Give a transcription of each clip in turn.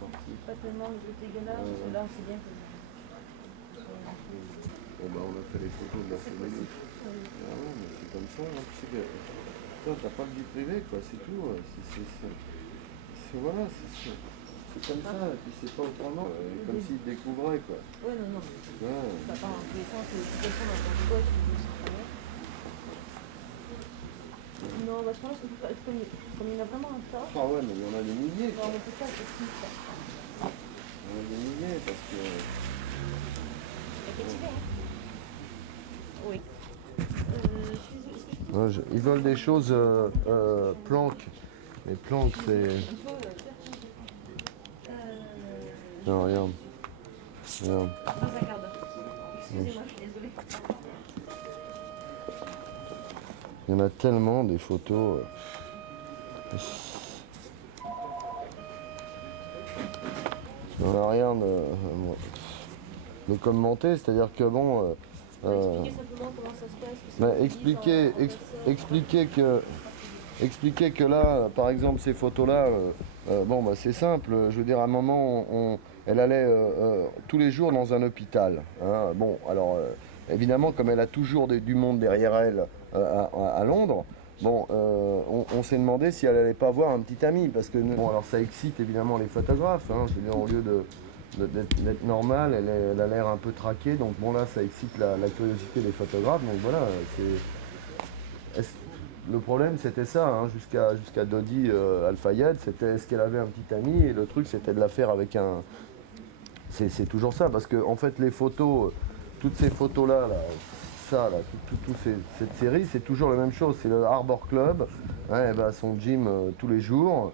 Pas tellement le côté gala, parce que là c'est bien que... Bon bah on a fait les photos de la semaine. Ah ouais, mais c'est comme ça, hein. Tu sais que toi t'as pas de vie privée quoi, c'est tout. Voilà, c'est comme ça, et puis c'est pas autrement, comme s'ils te découvraient quoi. Ouais, non, non, Ouais. ça part dans tous les sens, et de toute façon n'importe quoi, tu veux s'en faire. Non, bah je pense que comme il y en a vraiment un tas. Ah ouais, mais il y en a des milliers quoi. Non, mais c'est ça, c'est tout ça. Il y en a des milliers parce que... Et que tu fais, hein? Oui. Ils veulent des choses planques. Les planques c'est... Non, regarde. Regarde. Dans un quart d'heure. Excusez-moi, je suis désolée. Il y en a tellement des photos. Rien de commenter, c'est-à-dire que bon... Expliquez simplement comment ça se passe. Mais expliquer que là, par exemple, ces photos-là, bon, bah, c'est simple. Je veux dire, à un moment, elle allait tous les jours dans un hôpital. Hein. Bon, alors, évidemment, comme elle a toujours du monde derrière elle à Londres, bon, on s'est demandé si elle allait pas voir un petit ami, parce que bon, alors ça excite évidemment les photographes. Hein, je veux dire, au lieu d'être normale, elle a l'air un peu traquée, donc bon là ça excite la curiosité des photographes, donc voilà, le problème c'était ça, hein, jusqu'à Dodi Al-Fayed, c'était est-ce qu'elle avait un petit ami, et le truc c'était de la faire avec un... C'est toujours ça, parce que en fait les photos, toutes ces photos-là, cette série, c'est toujours la même chose, c'est le Harbor Club, hein, elle va à son gym tous les jours,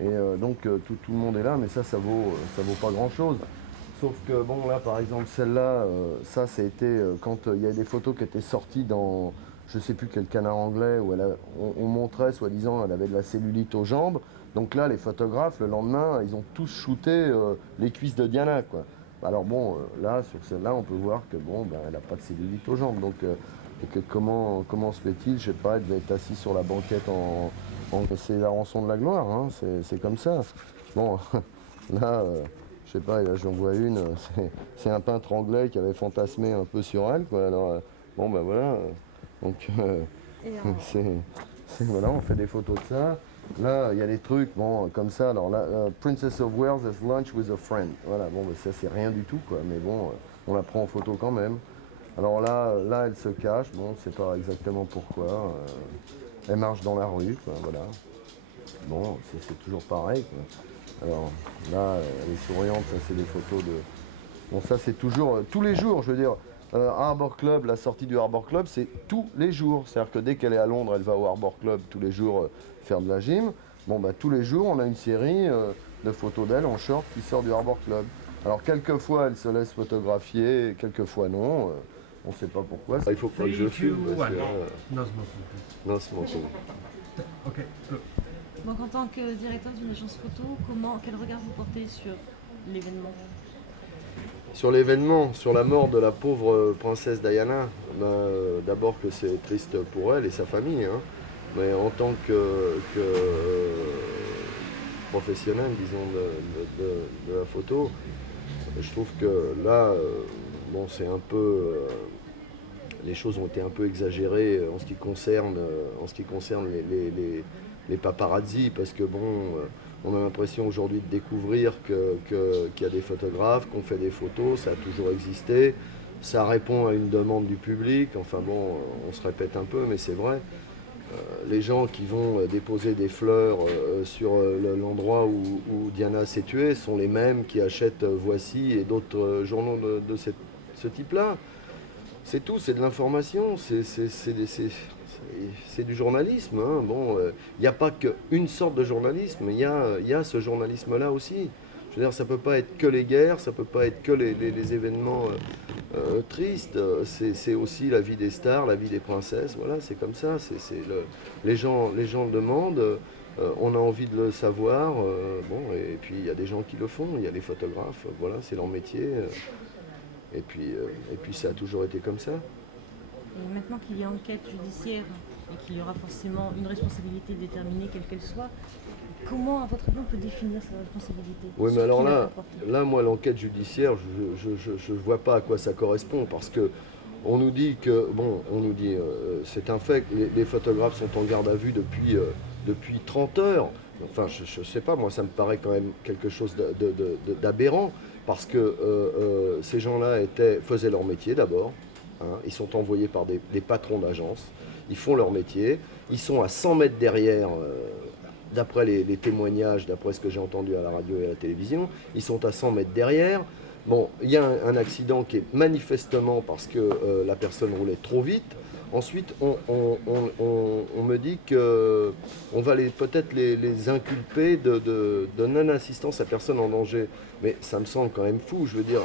et donc tout le monde est là, mais ça vaut pas grand-chose. Sauf que bon là par exemple celle-là, ça c'était quand il y a des photos qui étaient sorties dans je sais plus quel canard anglais où on montrait soi-disant elle avait de la cellulite aux jambes. Donc là les photographes le lendemain ils ont tous shooté les cuisses de Diana quoi. Alors bon là sur celle-là on peut voir que bon ben, elle n'a pas de cellulite aux jambes donc et que comment se fait-il, je sais pas, elle devait être assise sur la banquette c'est la rançon de la gloire, hein, c'est comme ça. Bon là je sais pas, et là j'en vois une, c'est un peintre anglais qui avait fantasmé un peu sur elle, quoi. Alors, bon ben voilà, donc voilà, on fait des photos de ça. Là, il y a des trucs, bon, comme ça, alors là, Princess of Wales has lunch with a friend. Voilà, bon, ben, ça c'est rien du tout, quoi, mais bon, on la prend en photo quand même. Alors là, elle se cache, bon, on ne sait pas exactement pourquoi. Elle marche dans la rue, quoi, voilà. Bon, c'est toujours pareil, quoi. Alors là, elle est souriante, ça c'est des photos de... Bon ça c'est toujours, tous les jours, je veux dire, Harbor Club, la sortie du Harbor Club, c'est tous les jours. C'est-à-dire que dès qu'elle est à Londres, elle va au Harbor Club tous les jours faire de la gym. Bon bah tous les jours, on a une série de photos d'elle en short qui sort du Harbor Club. Alors quelquefois, elle se laisse photographier, quelquefois non. On ne sait pas pourquoi. Il faut pas que je filme parce que... No smoking. Non, smoking. Ok, go. Donc en tant que directeur d'une agence photo, quel regard vous portez sur l'événement? Sur l'événement, sur la mort de la pauvre princesse Diana, d'abord que c'est triste pour elle et sa famille, hein, mais en tant que professionnel, disons, de la photo, je trouve que là, bon, c'est un peu... les choses ont été un peu exagérées en ce qui concerne, les paparazzi, parce que bon, on a l'impression aujourd'hui de découvrir qu'il y a des photographes qui ont fait des photos, ça a toujours existé, ça répond à une demande du public, enfin bon, on se répète un peu, mais c'est vrai. Les gens qui vont déposer des fleurs sur l'endroit où Diana s'est tuée sont les mêmes qui achètent Voici et d'autres journaux de ce type-là. C'est tout, c'est de l'information, c'est du journalisme. Hein. Bon, il n'y a pas qu'une sorte de journalisme, il y a ce journalisme-là aussi. Je veux dire, ça ne peut pas être que les guerres, ça ne peut pas être que les événements tristes. C'est aussi la vie des stars, la vie des princesses. Voilà, c'est comme ça. Les gens le demandent. On a envie de le savoir. Bon, et puis il y a des gens qui le font. Il y a les photographes. Voilà, c'est leur métier. Et puis ça a toujours été comme ça. Et maintenant qu'il y a enquête judiciaire et qu'il y aura forcément une responsabilité déterminée, quelle qu'elle soit, Comment, à votre avis, on peut définir sa responsabilité? Oui, mais Sur alors qui la là, fait porter? là, moi, l'enquête judiciaire, je ne vois pas à quoi ça correspond parce que on nous dit que, bon, on nous dit, c'est un fait, que les photographes sont en garde à vue depuis 30 heures. Enfin, je ne sais pas, moi, ça me paraît quand même quelque chose d'aberrant parce que ces gens-là faisaient leur métier d'abord. Hein, ils sont envoyés par des patrons d'agence, ils font leur métier, ils sont à 100 mètres derrière. D'après les témoignages, d'après ce que j'ai entendu à la radio et à la télévision, ils sont à 100 mètres derrière. Bon, il y a un accident qui est manifestement parce que la personne roulait trop vite. Ensuite, on me dit qu'on va peut-être les inculper de non-assistance à personne en danger. Mais ça me semble quand même fou. Je veux dire,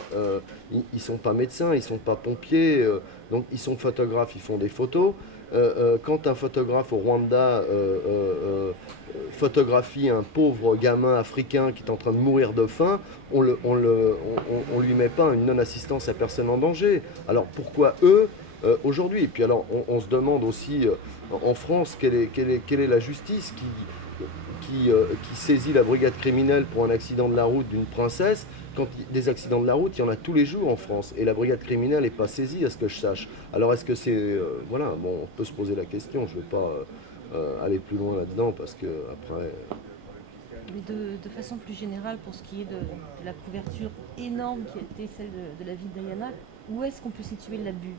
ils ne sont pas médecins, ils ne sont pas pompiers, donc ils sont photographes, ils font des photos. Quand un photographe au Rwanda photographie un pauvre gamin africain qui est en train de mourir de faim, on lui met pas une non-assistance à personne en danger. Alors pourquoi eux aujourd'hui? Et puis alors on se demande aussi en France quelle est la justice qui saisit la brigade criminelle pour un accident de la route d'une princesse. Quand des accidents de la route, il y en a tous les jours en France. Et la brigade criminelle n'est pas saisie, à ce que je sache. Alors est-ce que c'est... voilà, bon, on peut se poser la question. Je ne veux pas aller plus loin là-dedans parce que après... Mais de façon plus générale, pour ce qui est de la couverture énorme qui a été celle de la vie de Diana, où est-ce qu'on peut situer l'abus?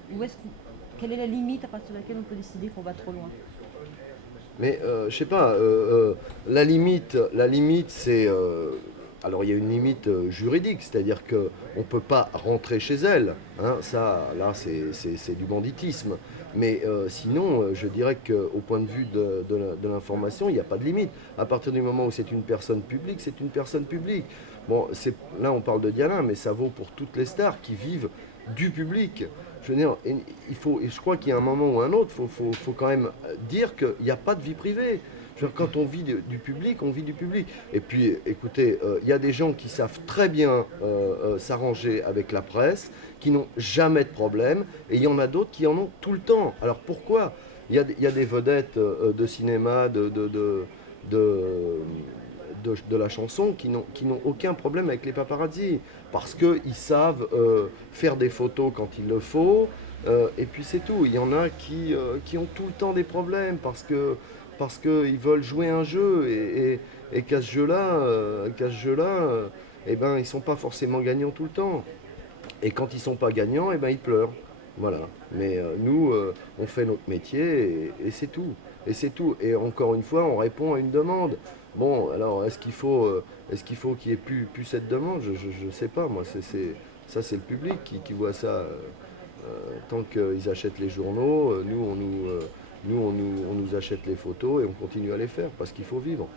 Quelle est la limite à partir de laquelle on peut décider qu'on va trop loin? Mais je sais pas, la limite, c'est... alors il y a une limite juridique, c'est-à-dire qu'on ne peut pas rentrer chez elle. Hein, ça, là, c'est du banditisme. Mais sinon, je dirais qu'au point de vue de l'information, il n'y a pas de limite. À partir du moment où c'est une personne publique, c'est une personne publique. Bon, là, on parle de Diana, mais ça vaut pour toutes les stars qui vivent du public. Je veux dire, et je crois qu'il y a un moment ou un autre, il faut quand même dire qu'il n'y a pas de vie privée. Je veux dire, quand on vit du public, on vit du public. Et puis, écoutez, il y a des gens qui savent très bien s'arranger avec la presse, qui n'ont jamais de problème, et il y en a d'autres qui en ont tout le temps. Alors pourquoi il y a des vedettes de cinéma, de la chanson qui n'ont aucun problème avec les paparazzi parce qu'ils savent faire des photos quand il le faut et puis c'est tout. Il y en a qui ont tout le temps des problèmes parce qu'ils veulent jouer un jeu et qu'à ce jeu-là, eh ben, ils ne sont pas forcément gagnants tout le temps. Et quand ils ne sont pas gagnants, eh ben, ils pleurent. Voilà. Mais nous, on fait notre métier et c'est tout. Et c'est tout. Et encore une fois, on répond à une demande. Bon, alors est-ce qu'il faut qu'il n'y ait plus cette demande? Je ne sais pas. Moi, ça, c'est le public qui voit ça. Tant qu'ils achètent les journaux, on nous achète les photos et on continue à les faire parce qu'il faut vivre.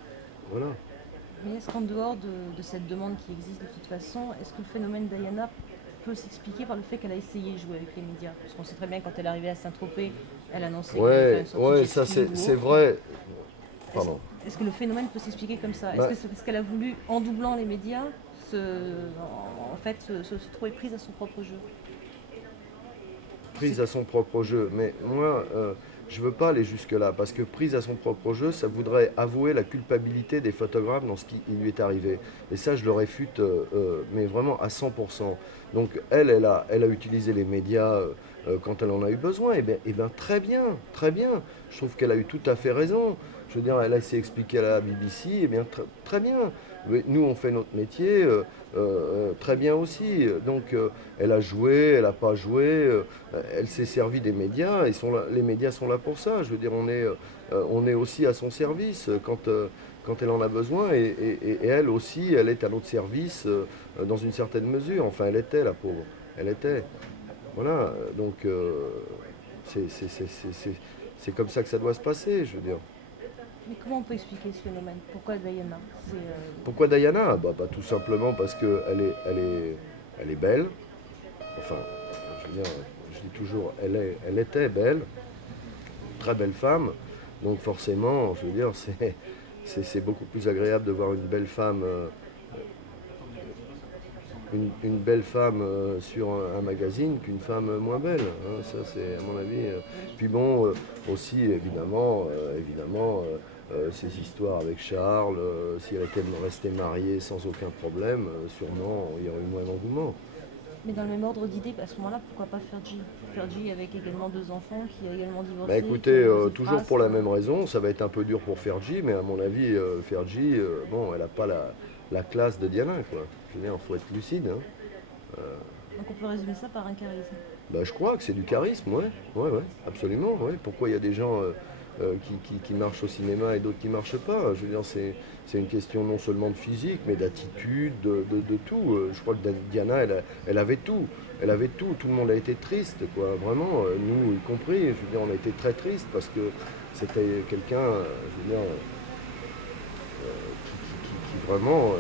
Voilà. Mais est-ce qu'en dehors de cette demande qui existe de toute façon, est-ce que le phénomène Diana peut s'expliquer par le fait qu'elle a essayé de jouer avec les médias? Parce qu'on sait très bien quand elle est arrivée à Saint-Tropez, elle annonçait qu'elle allait faire Ouais, une sortie ouais, jet ça ski ou c'est autre. vrai. Pardon. Est-ce que le phénomène peut s'expliquer comme ça? Est-ce Bah, que c'est parce qu'elle a voulu, en doublant les médias, se trouver prise à son propre jeu? prise à son propre jeu. Mais moi, je veux pas aller jusque-là, parce que prise à son propre jeu, ça voudrait avouer la culpabilité des photographes dans ce qui lui est arrivé. Et ça, je le réfute, mais vraiment à 100%. Donc elle a utilisé les médias quand elle en a eu besoin. Et bien, très bien, très bien. Je trouve qu'elle a eu tout à fait raison. Je veux dire, elle a essayé d'expliquer à la BBC, et bien, très bien. Mais nous, on fait notre métier très bien aussi. Donc, elle a joué, elle n'a pas joué, elle s'est servie des médias, les médias sont là pour ça. Je veux dire, on est aussi à son service quand elle en a besoin, et elle aussi, elle est à notre service dans une certaine mesure. Enfin, elle était, la pauvre. Elle était. Voilà, donc c'est comme ça que ça doit se passer, je veux dire. Mais comment on peut expliquer ce phénomène? Pourquoi Diana? Pourquoi Diana? Tout simplement parce qu'elle est belle. Enfin, je veux dire, je dis toujours, elle était belle, très belle femme. Donc forcément, je veux dire, c'est beaucoup plus agréable de voir une belle femme sur un magazine qu'une femme moins belle. Hein. Ça, c'est à mon avis. Puis bon, aussi, évidemment, ses histoires avec Charles, si elle était restée mariée sans aucun problème, sûrement il y aurait eu moins d'engouement. Mais dans le même ordre d'idée, à ce moment-là, pourquoi pas Fergie? Fergie avec également 2 enfants, qui a également divorcé. Bah qui écoutez, a épousé toujours Pras, pour la même raison, ça va être un peu dur pour Fergie, mais à mon avis, Fergie, bon, elle n'a pas la classe de Diana, quoi. Je veux dire, il faut être lucide, hein. Donc on peut résumer ça par un charisme. Bah, je crois que c'est du charisme, ouais, ouais, ouais, absolument, ouais. Pourquoi il y a des gens qui marchent au cinéma et d'autres qui ne marchent pas? Je veux dire, c'est une question non seulement de physique, mais d'attitude, de tout. Je crois que Diana, elle avait tout. Elle avait tout. Tout le monde a été triste, quoi. Vraiment, nous y compris. Je veux dire, on a été très tristes parce que c'était quelqu'un, je veux dire, qui vraiment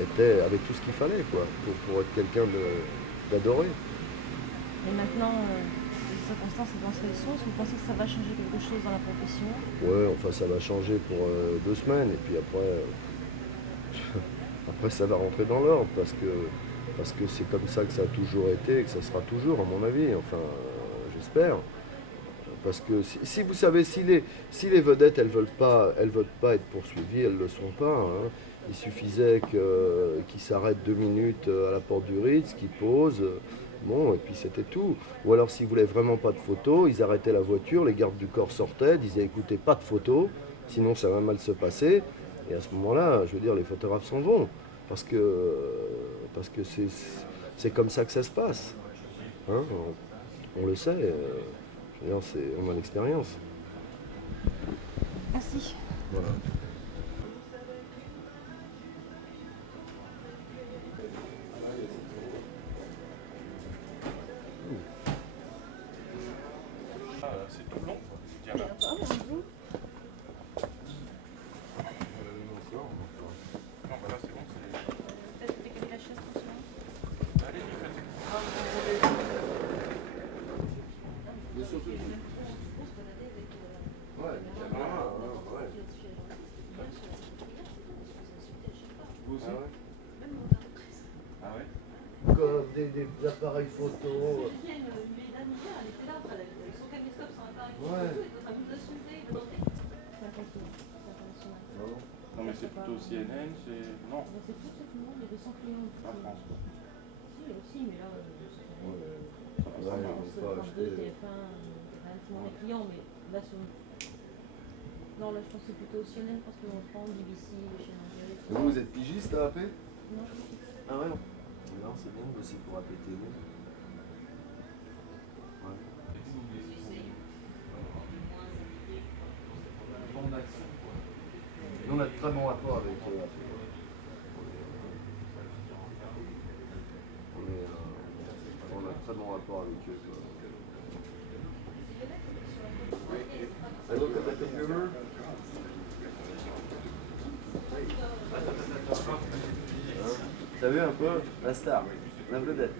était avec tout ce qu'il fallait, quoi, pour être quelqu'un d'adoré. Mais maintenant, les circonstances et dans quelles sont, est-ce que vous pensez que ça va changer quelque chose dans la profession? Ouais, enfin ça va changer pour 2 semaines et puis après, après ça va rentrer dans l'ordre parce que c'est comme ça que ça a toujours été et que ça sera toujours à mon avis, enfin j'espère. Parce que si vous savez, si les vedettes elles veulent pas être poursuivies, elles ne le sont pas, hein. Il suffisait qu'ils s'arrêtent 2 minutes à la porte du Ritz, qu'ils posent, bon, et puis c'était tout. Ou alors s'ils voulaient vraiment pas de photos, ils arrêtaient la voiture, les gardes du corps sortaient, disaient écoutez, pas de photos, sinon ça va mal se passer. Et à ce moment-là, je veux dire, les photographes s'en vont. Parce que c'est comme ça que ça se passe. Hein, on le sait. Je veux dire, on a l'expérience. Merci. Voilà. C'est tout long, quoi. Je dirais. Non, bah là, c'est bon. Allez, Mais surtout. Ouais, ouais. Vous aussi? Ah ouais? Comme des appareils photo. Ouais. Non, mais c'est plutôt CNN, c'est. Non, C'est tout ce monde, il y a 200 clients. en France, quoi. Si, aussi, mais là, Ça passe Ouais, pas. on peut pas acheter. TF1, un petit monde de clients, mais là, non, là, je pense que c'est plutôt CNN parce qu'on prend BBC, les chaînes anglaises. Vous êtes pigiste à AP? Non, je suis Ah ouais, non. Non, c'est bien de bosser pour APTV. Ouais. Nous, on a de très bons rapports avec APTV. On a de très bons rapports avec eux. I look at the computer. T'as vu un peu la star, la vedette.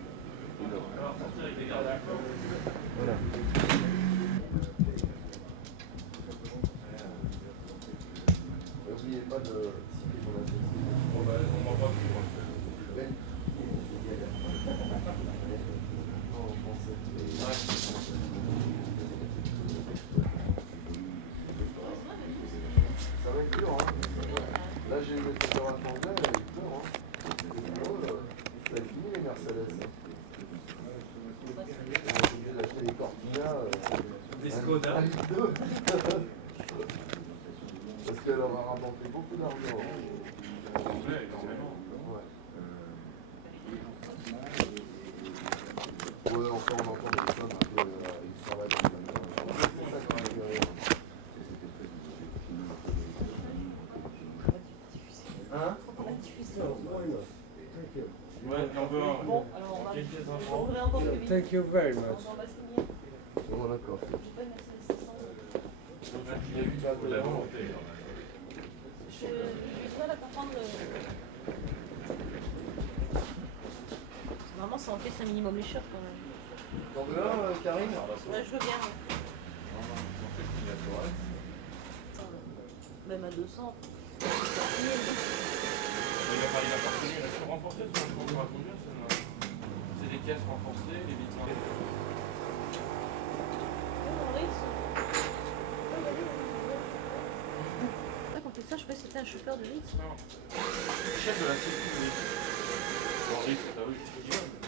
Voilà. N'oubliez pas de citer mon adresse. Bon, bah, on m'envoie plus. En français. Ça va être dur, hein. Là, j'ai eu le photographe anglais, elle est dur, hein. C'est drôle, ça a fini les Mercedes. On est obligé d'acheter des Cortina. Des Skoda. Un litre d'eau. Parce qu'elle leur a rapporté beaucoup d'argent. Anglais, énormément. Ouais. Ouais, enfin, on entend des personnes un peu, ils s'arrêtent. C'est ça qui me fait rire. Hein? Ouais, j'en veux un. bon, alors on va encore plus vite. Thank you very much. On va signer. Bon, d'accord. J'ai pas une Mercedes 600. Faut de la volonté. Je suis seule à comprendre Vraiment, ça encaisse un minimum les chocs quand même. T'en veux un, Karine? Ouais, je veux bien. Même à 200. Il a pas fini, elles sont renforcées, sur le contrat à conduire, c'est des caisses renforcées, les vitres. je croyais que c'était un chauffeur de Ritz. Non. Le chef de la sécurité. Bon, Ritz, c'est pas Ritz, c'est